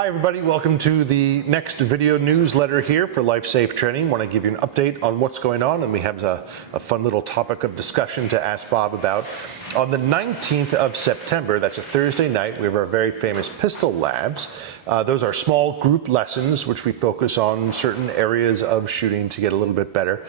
Hi everybody, welcome to the next video newsletter here for Life Safe Training. I want to give you an update on what's going on, and we have a fun little topic of discussion to ask Bob about. On the 19th of September, that's a Thursday night, we have our very famous pistol labs. Those are small group lessons which we focus on certain areas of shooting to get a little bit better.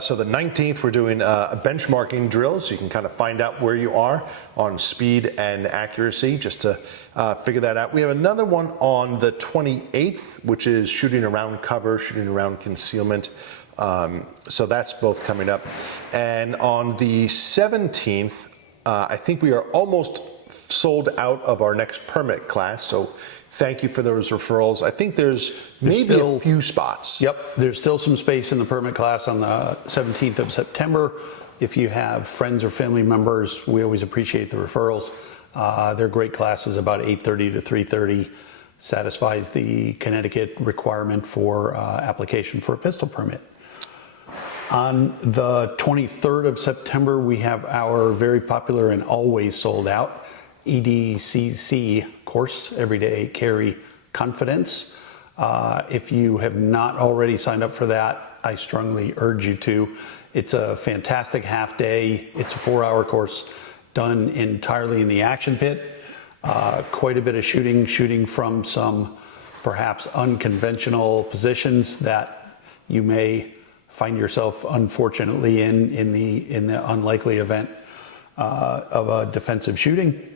So the 19th, we're doing a benchmarking drill, so you can kind of find out where you are on speed and accuracy, just to figure that out. We have another one on the 28th, which is shooting around cover, shooting around concealment. So that's both coming up. And on the 17th, I think we are almost sold out of our next permit class. So thank you for those referrals. I think there's maybe still a few spots. Yep, there's still some space in the permit class on the 17th of September. If you have friends or family members, we always appreciate the referrals. They're great classes, about 8:30 to 3:30. Satisfies the Connecticut requirement for application for a pistol permit. On the 23rd of September, we have our very popular and always sold out EDCC course, Everyday Carry Confidence. If you have not already signed up for that, I strongly urge you to. It's a fantastic half day. It's a 4-hour course done entirely in the action pit. Quite a bit of shooting from some perhaps unconventional positions that you may find yourself unfortunately in the unlikely event of a defensive shooting.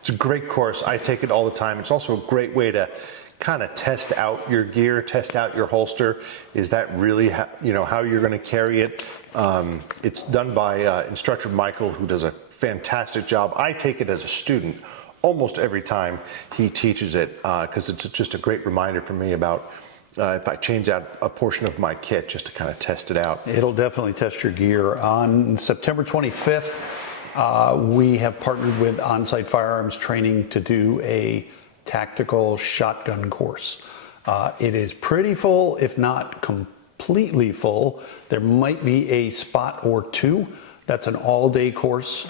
It's a great course. I take it all the time. It's also a great way to kind of test out your gear, test out your holster. Is that really how you're going to carry it? It's done by instructor Michael, who does a fantastic job. I take it as a student almost every time he teaches it because it's just a great reminder for me about if I change out a portion of my kit just to kind of test it out. It'll definitely test your gear. On September 25th, we have partnered with On-Site Firearms Training to do a tactical shotgun course. It is pretty full, if not completely full. There might be a spot or two. That's an all-day course.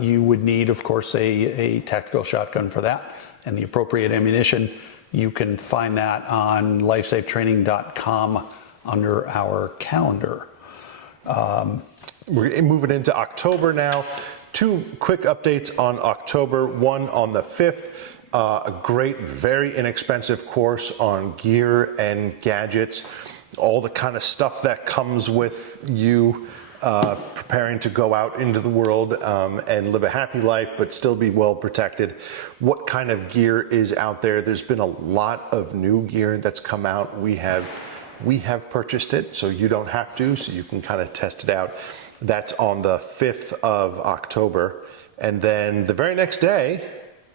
You would need, of course, a tactical shotgun for that and the appropriate ammunition. You can find that on lifesafetraining.com under our calendar. We're moving into October now. 2 quick updates on October. One on the 5th, a great, very inexpensive course on gear and gadgets, all the kind of stuff that comes with you preparing to go out into the world and live a happy life, but still be well protected. What kind of gear is out there? There's been a lot of new gear that's come out. We have purchased it, so you don't have to, so you can kind of test it out. That's on the 5th of October. And then the very next day,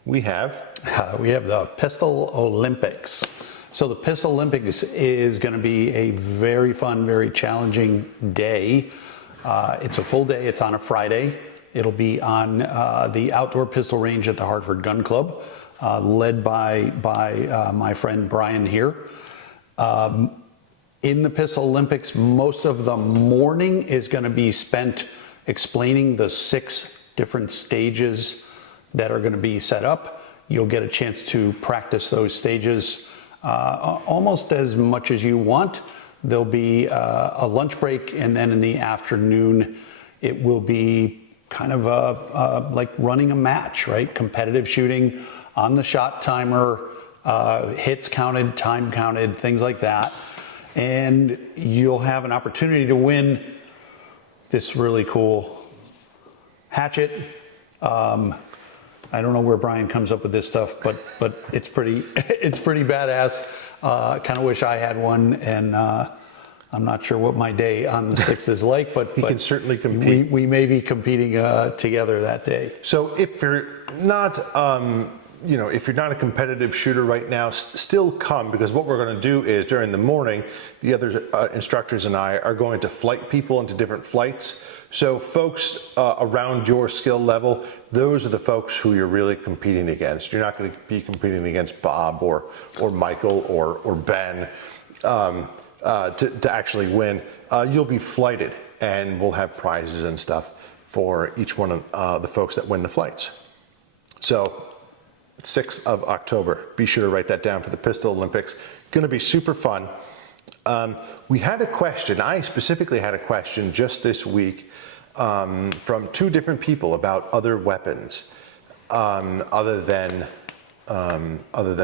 we have the Pistol Olympics. So the Pistol Olympics is going to be a very fun, very challenging day. It's a full day. It's on a Friday. It'll be on the outdoor pistol range at the Hartford Gun Club, led by my friend Brian here. In the Pistol Olympics, most of the morning is going to be spent explaining the 6 different stages that are going to be set up. You'll get a chance to practice those stages almost as much as you want. There'll be a lunch break, and then in the afternoon, it will be kind of like running a match, right? Competitive shooting on the shot timer, hits counted, time counted, things like that. And you'll have an opportunity to win this really cool hatchet. I don't know where Brian comes up with this stuff, but it's pretty badass. Kind of wish I had one, and I'm not sure what my day on the 6th is like, but he can certainly compete. We may be competing together that day. So if you're not if you're not a competitive shooter right now, still come, because what we're going to do is during the morning, the other instructors and I are going to flight people into different flights. So folks around your skill level, those are the folks who you're really competing against. You're not going to be competing against Bob or Michael or Ben to actually win. You'll be flighted, and we'll have prizes and stuff for each one of the folks that win the flights. So 6th of October. Be sure to write that down for the Pistol Olympics. Going to be super fun. We had a question, I specifically had a question just this week from 2 different people about other weapons other than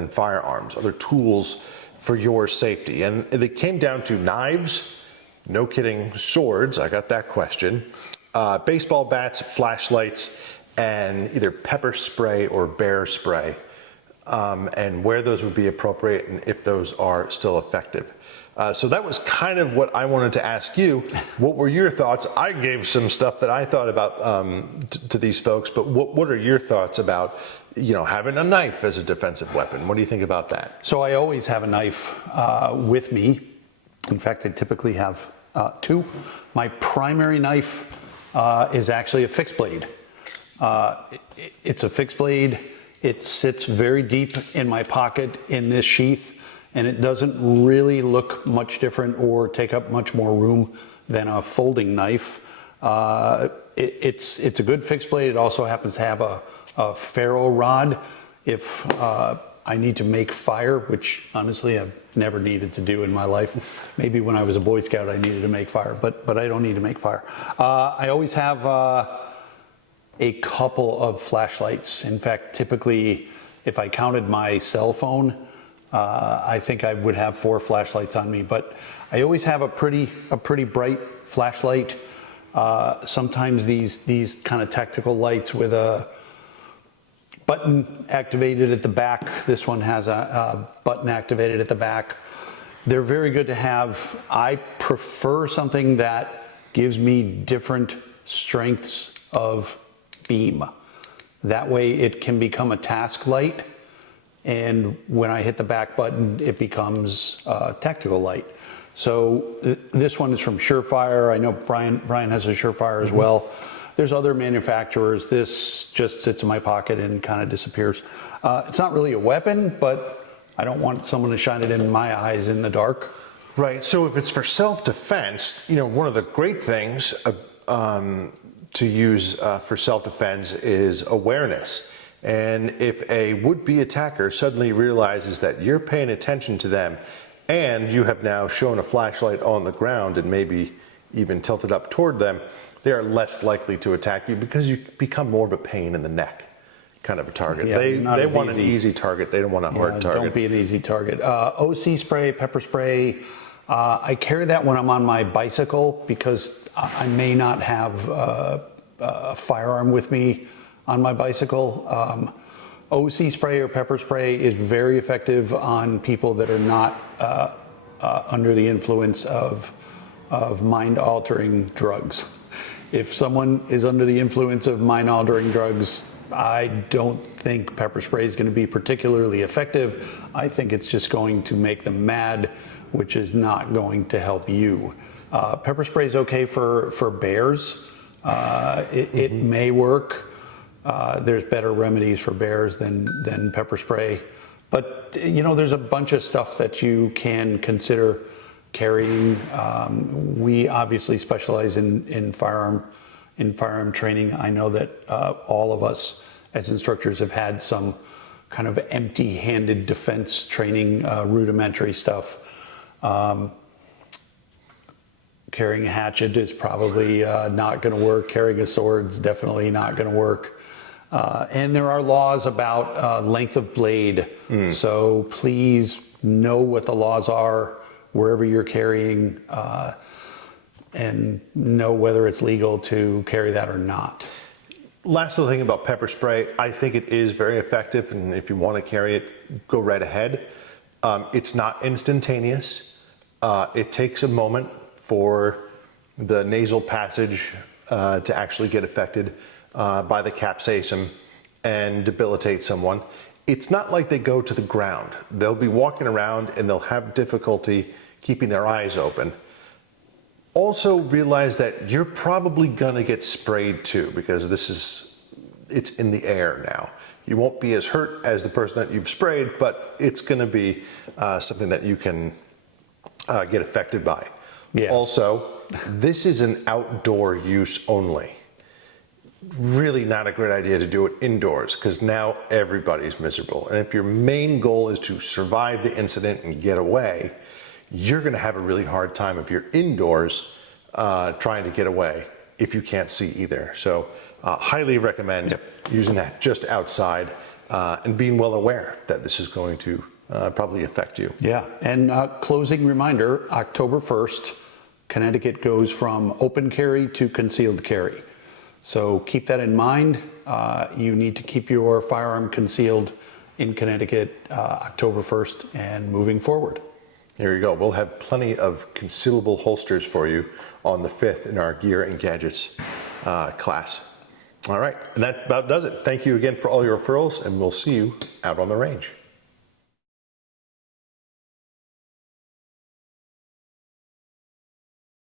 firearms, other tools for your safety. And it came down to knives, no kidding, swords, I got that question, baseball bats, flashlights, and either pepper spray or bear spray, and where those would be appropriate and if those are still effective. So that was kind of what I wanted to ask you. What were your thoughts? I gave some stuff that I thought about to these folks, but what are your thoughts about, having a knife as a defensive weapon? What do you think about that? So I always have a knife with me. In fact, I typically have 2. My primary knife is actually a fixed blade. It's a fixed blade. It sits very deep in my pocket in this sheath, and it doesn't really look much different or take up much more room than a folding knife. It's a good fixed blade. It also happens to have a ferro rod if I need to make fire, which honestly I've never needed to do in my life. Maybe when I was a Boy Scout I needed to make fire, but I don't need to make fire. I always have a couple of flashlights. In fact, typically, if I counted my cell phone, I think I would have 4 flashlights on me. But I always have a pretty bright flashlight. Sometimes these kind of tactical lights with a button activated at the back. This one has a button activated at the back. They're very good to have. I prefer something that gives me different strengths of beam. That way it can become a task light, and when I hit the back button it becomes a tactical light. So this one is from Surefire. I know Brian has a Surefire as well. There's other manufacturers. This just sits in my pocket and kind of disappears. It's not really a weapon, but I don't want someone to shine it in my eyes in the dark. Right, so if it's for self-defense, one of the great things to use for self-defense is awareness. And if a would-be attacker suddenly realizes that you're paying attention to them and you have now shown a flashlight on the ground and maybe even tilted up toward them, they are less likely to attack you because you become more of a pain in the neck kind of a target. Yeah, they want an easy target. They don't want a hard target. Don't be an easy target. OC spray, pepper spray. I carry that when I'm on my bicycle because I may not have a firearm with me on my bicycle. OC spray or pepper spray is very effective on people that are not under the influence of mind-altering drugs. If someone is under the influence of mind-altering drugs, I don't think pepper spray is going to be particularly effective. I think it's just going to make them mad, which is not going to help you. Pepper spray is okay for bears. It may work. There's better remedies for bears than pepper spray. But there's a bunch of stuff that you can consider carrying. We obviously specialize in firearm training. I know that all of us as instructors have had some kind of empty-handed defense training, rudimentary stuff. Carrying a hatchet is probably not going to work. Carrying a sword is definitely not going to work. And there are laws about length of blade. So please know what the laws are wherever you're carrying, and know whether it's legal to carry that or not. Last little thing about pepper spray, I think it is very effective, and if you want to carry it, go right ahead. It's not instantaneous. It takes a moment for the nasal passage to actually get affected by the capsaicin and debilitate someone. It's not like they go to the ground. They'll be walking around and they'll have difficulty keeping their eyes open. Also realize that you're probably gonna get sprayed too, because it's in the air now. You won't be as hurt as the person that you've sprayed, but it's gonna be something that you can get affected by. Yeah. Also, this is an outdoor use only. really not a great idea to do it indoors because now everybody's miserable. And if your main goal is to survive the incident and get away, you're going to have a really hard time if you're indoors trying to get away if you can't see either. So highly recommend using that just outside and being well aware that this is going to probably affect you. Yeah, and closing reminder, October 1st, Connecticut goes from open carry to concealed carry. So keep that in mind. You need to keep your firearm concealed in Connecticut October 1st and moving forward. There you go. We'll have plenty of concealable holsters for you on the 5th in our Gear and Gadgets class. All right, and that about does it. Thank you again for all your referrals, and we'll see you out on the range.